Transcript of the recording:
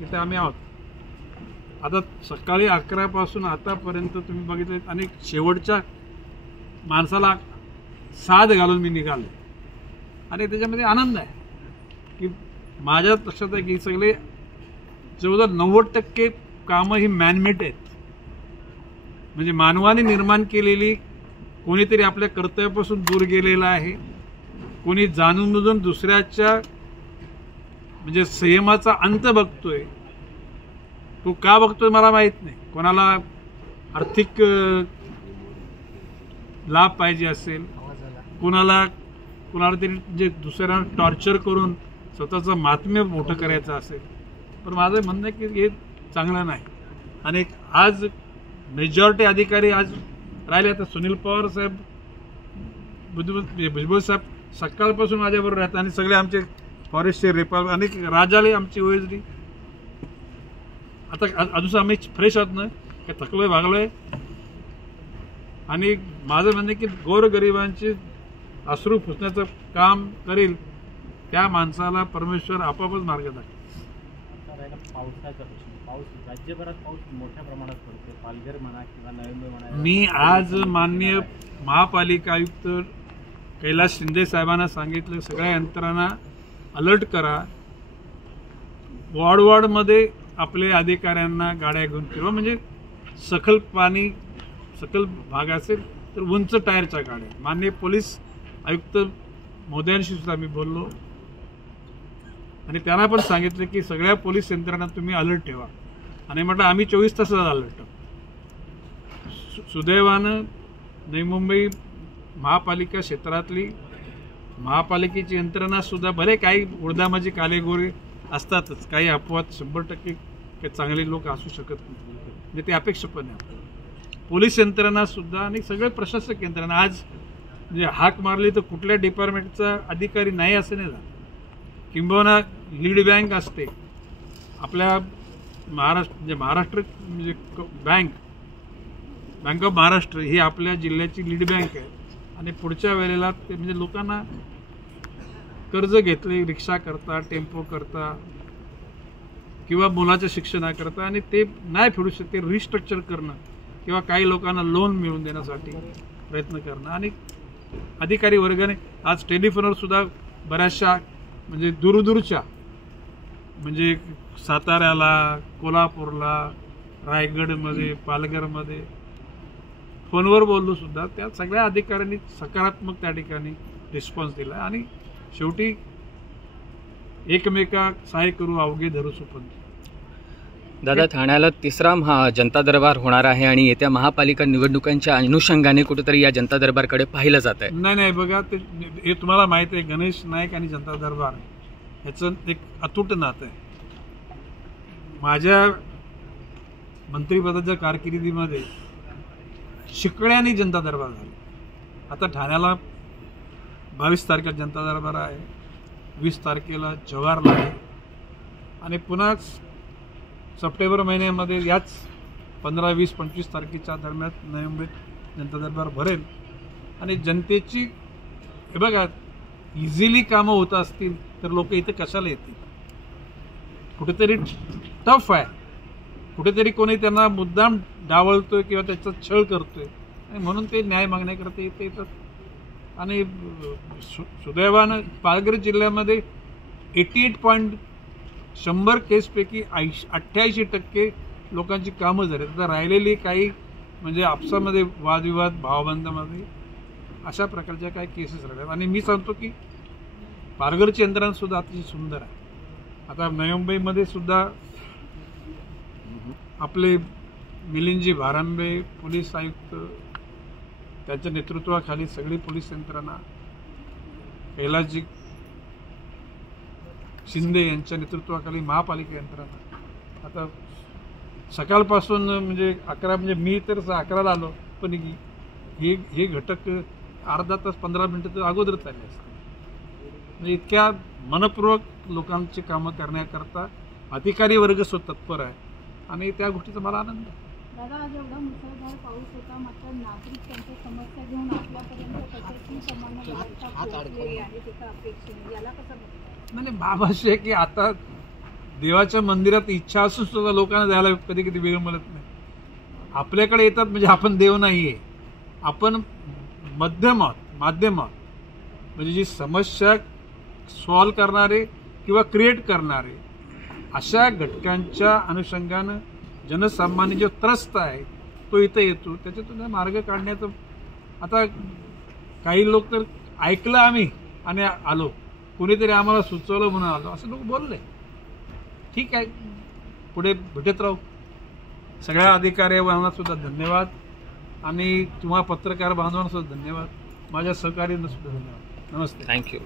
तिथे आम्ही आहोत. आता सकाळी 11 पासून आतापर्यंत तुम्ही बघितले अनेक शेवटच्या माणसाला साथ घालून मी निघालो आणि त्याच्यामध्ये आनंद आहे की माझ्या लक्षात आहे की सगळे जवळजवळ 90% कामं ही मॅनमेड आहेत. म्हणजे मानवाने निर्माण केलेली, कोणीतरी आपल्या कर्तव्यापासून दूर गेलेला आहे, कोणी जाणून बुजून दुसऱ्याच्या म्हणजे संयमाचा अंत बघतोय. तो का बघतोय मला माहित नाही. कोणाला आर्थिक लाभ पाहिजे असेल, कोणाला तरी म्हणजे दुसऱ्यांना टॉर्चर करून स्वतःचं महात्म्य मोठं करायचं असेल. पण माझं म्हणणं आहे की हे चांगलं नाही. आणि आज मेजॉरिटी अधिकारी आज राहिले. आता सुनील पवार साहेब, भुजबळ साहेब सकाळपासून माझ्याबरोबर राहतात आणि सगळे आमचे फॉरेस्टचे रेपाल अनेक राजाले आमची ओएसडी. आता अजून आम्ही फ्रेश आहोत ना, काय थकलोय भागलोय. आणि माझं म्हणणं की गोरगरिबांचे अश्रू पुसण्याचं काम करेल त्या माणसाला परमेश्वर आपापच मार्ग दाखवेल. पाऊस राज्यभरात पाऊस मोठ्या प्रमाणात पडतो, पालघर म्हणा किंवा नवी मुंबई म्हणा. मी आज माननीय महापालिका आयुक्त कैलास शिंदे साहेबांना सांगितलं, सगळ्या यंत्रणा अलर्ट करा. वॉर्डमध्ये आपले अधिकाऱ्यांना गाड्या घेऊन फिरवा. म्हणजे सखल भाग असेल तर उंच टायरच्या गाड्या. माननीय पोलीस आयुक्त महोदयांशी सुद्धा मी बोललो आणि त्यांना पण सांगितलं की सगळ्या पोलीस यंत्रणा तुम्ही अलर्ट ठेवा. आणि म्हटलं आम्ही 24 तासात अलर्ट. सुदैवानं नवी मुंबई महापालिका क्षेत्रातली महापालिकेची यंत्रणा सुद्धा बरे काही उडदामाची कालेगोरे असतातच, काही अपवाद 100% चांगले लोक असू शकत नाही, म्हणजे ते अपेक्षा पण आहे. पोलीस यंत्रणा सुद्धा आणि सगळे प्रशासक यंत्रणा आज म्हणजे हाक मारली तर कुठल्या डिपार्टमेंटचा अधिकारी नाही असं नाही झालं. किंबहुना लीड बँक असते आपल्या महाराष्ट्र म्हणजे बँक ऑफ महाराष्ट्र ही आपल्या जिल्ह्याची लीड बँक आहे. आणि पुढच्या वेळेला ते म्हणजे लोकांना कर्ज घेतले रिक्षा करता, टेम्पो करता किंवा मुलाच्या शिक्षणाकरता आणि ते नाही फेडू शकते, रिस्ट्रक्चर करणं किंवा काही लोकांना लोन मिळवून देण्यासाठी प्रयत्न करणं. आणि अधिकारी वर्गाने आज टेलिफोनवर सुद्धा बऱ्याचशा म्हणजे दूरदूरच्या म्हणजे साताऱ्याला, कोल्हापूरला, रायगडमध्ये, पालघरमध्ये फोनवर बोललो सुद्धा. त्या सगळ्या अधिकाऱ्यांनी सकारात्मक त्या ठिकाणी रिस्पॉन्स दिला. आणि शेवटी एकमेका सहाय्य करू अवघे धरू सुपंथ. दादा, ठाण्याला तिसरा जनता दरबार होणार आहे आणि येत्या महापालिका निवडणुकांच्या अनुषंगाने कुठेतरी या जनता दरबारकडे पाहिलं जात आहे. नाही बघा, ते हे तुम्हाला माहिती आहे, गणेश नाईक आणि जनता दरबार ह्याचं एक अतूट नातं आहे. माझ्या मंत्रिपदाच्या कारकिर्दीमध्ये शिकण्याने जनता दरबार झाले. आता ठाण्याला 22 तारखेला जनता दरबार आहे, 20 तारखेला जव्हारला आहे आणि पुन्हा सप्टेंबर महिन्यामध्ये याच 15, 20, 25 तारखेच्या दरम्यान नवी मुंबईत जनता दरबार भरेल. आणि जनतेची हे बघा, इझिली कामं होत असतील तर लोक इथे कशाला येतील. कुठेतरी टफ आहे, कुठेतरी कोणी त्यांना मुद्दाम डावलतोय किंवा त्याचा छळ करतोय आणि म्हणून ते न्याय मागण्याकरता इथे येतात. आणि सुदैवानं पालघर जिल्ह्यामध्ये 88.100 केसपैकी 88% लोकांची कामं झाली. आता राहिलेली काही म्हणजे आपसामध्ये वादविवाद, भावबंदामध्ये अशा प्रकारच्या काही केसेस राहिल्यात. आणि मी सांगतो की पालघरची यंत्रणा सुद्धा अतिशय सुंदर आहे. आता नवी मुंबईमध्ये सुद्धा आपले मिलिंदजी भारांबे पोलीस आयुक्त, त्यांच्या नेतृत्वाखाली सगळी पोलीस यंत्रणा, कैलासजी शिंदे यांच्या नेतृत्वाखाली महापालिका यंत्रणा. आता सकाळपासून म्हणजे 11 म्हणजे मी तर 11ला आलो, पण हे घटक अर्धा तास 15 मिनिटं तर अगोदरच आले असते. म्हणजे इतक्या मनपूर्वक लोकांची कामं करण्याकरता अधिकारी वर्ग तत्पर आहे आणि त्या गोष्टीचा मला आनंद आहे. दादा, आज एवढा मुसळधार पाऊस होता, मात्र नागरिक त्यांच्या समस्या घेऊन आपल्यापर्यंत कशाची प्रमाणात वार्ता पोहोचलेली आहे त्याच्या अपेक्षेने, याला कसं बघताय? नाही बाबाशी आहे की आता देवाच्या मंदिरात इच्छा असून सुद्धा लोकांना द्यायला कधी कधी वेळ मिळत नाही. आपल्याकडे येतात म्हणजे आपण देव नाहीये, आपण माध्यम आहोत. म्हणजे जी समस्या सॉल्व्ह करणारे किंवा क्रिएट करणारे अशा घटकांच्या अनुषंगानं जनसामान्य जो त्रस्त आहे तो इथं येतो, त्याच्यातून मार्ग काढण्याचं. आता काही लोक तर ऐकलं आम्ही आणि आलो, कोणीतरी आम्हाला सुचवलं म्हणून आलो, असं लोक बोलले. ठीक आहे, पुढे भेटत राहू. सगळ्या अधिकारी बांधवांना सुद्धा धन्यवाद आणि तुम्हा पत्रकार बांधवांना सुद्धा धन्यवाद, माझ्या सहकार्यांना सुद्धा धन्यवाद. नमस्ते. थँक्यू.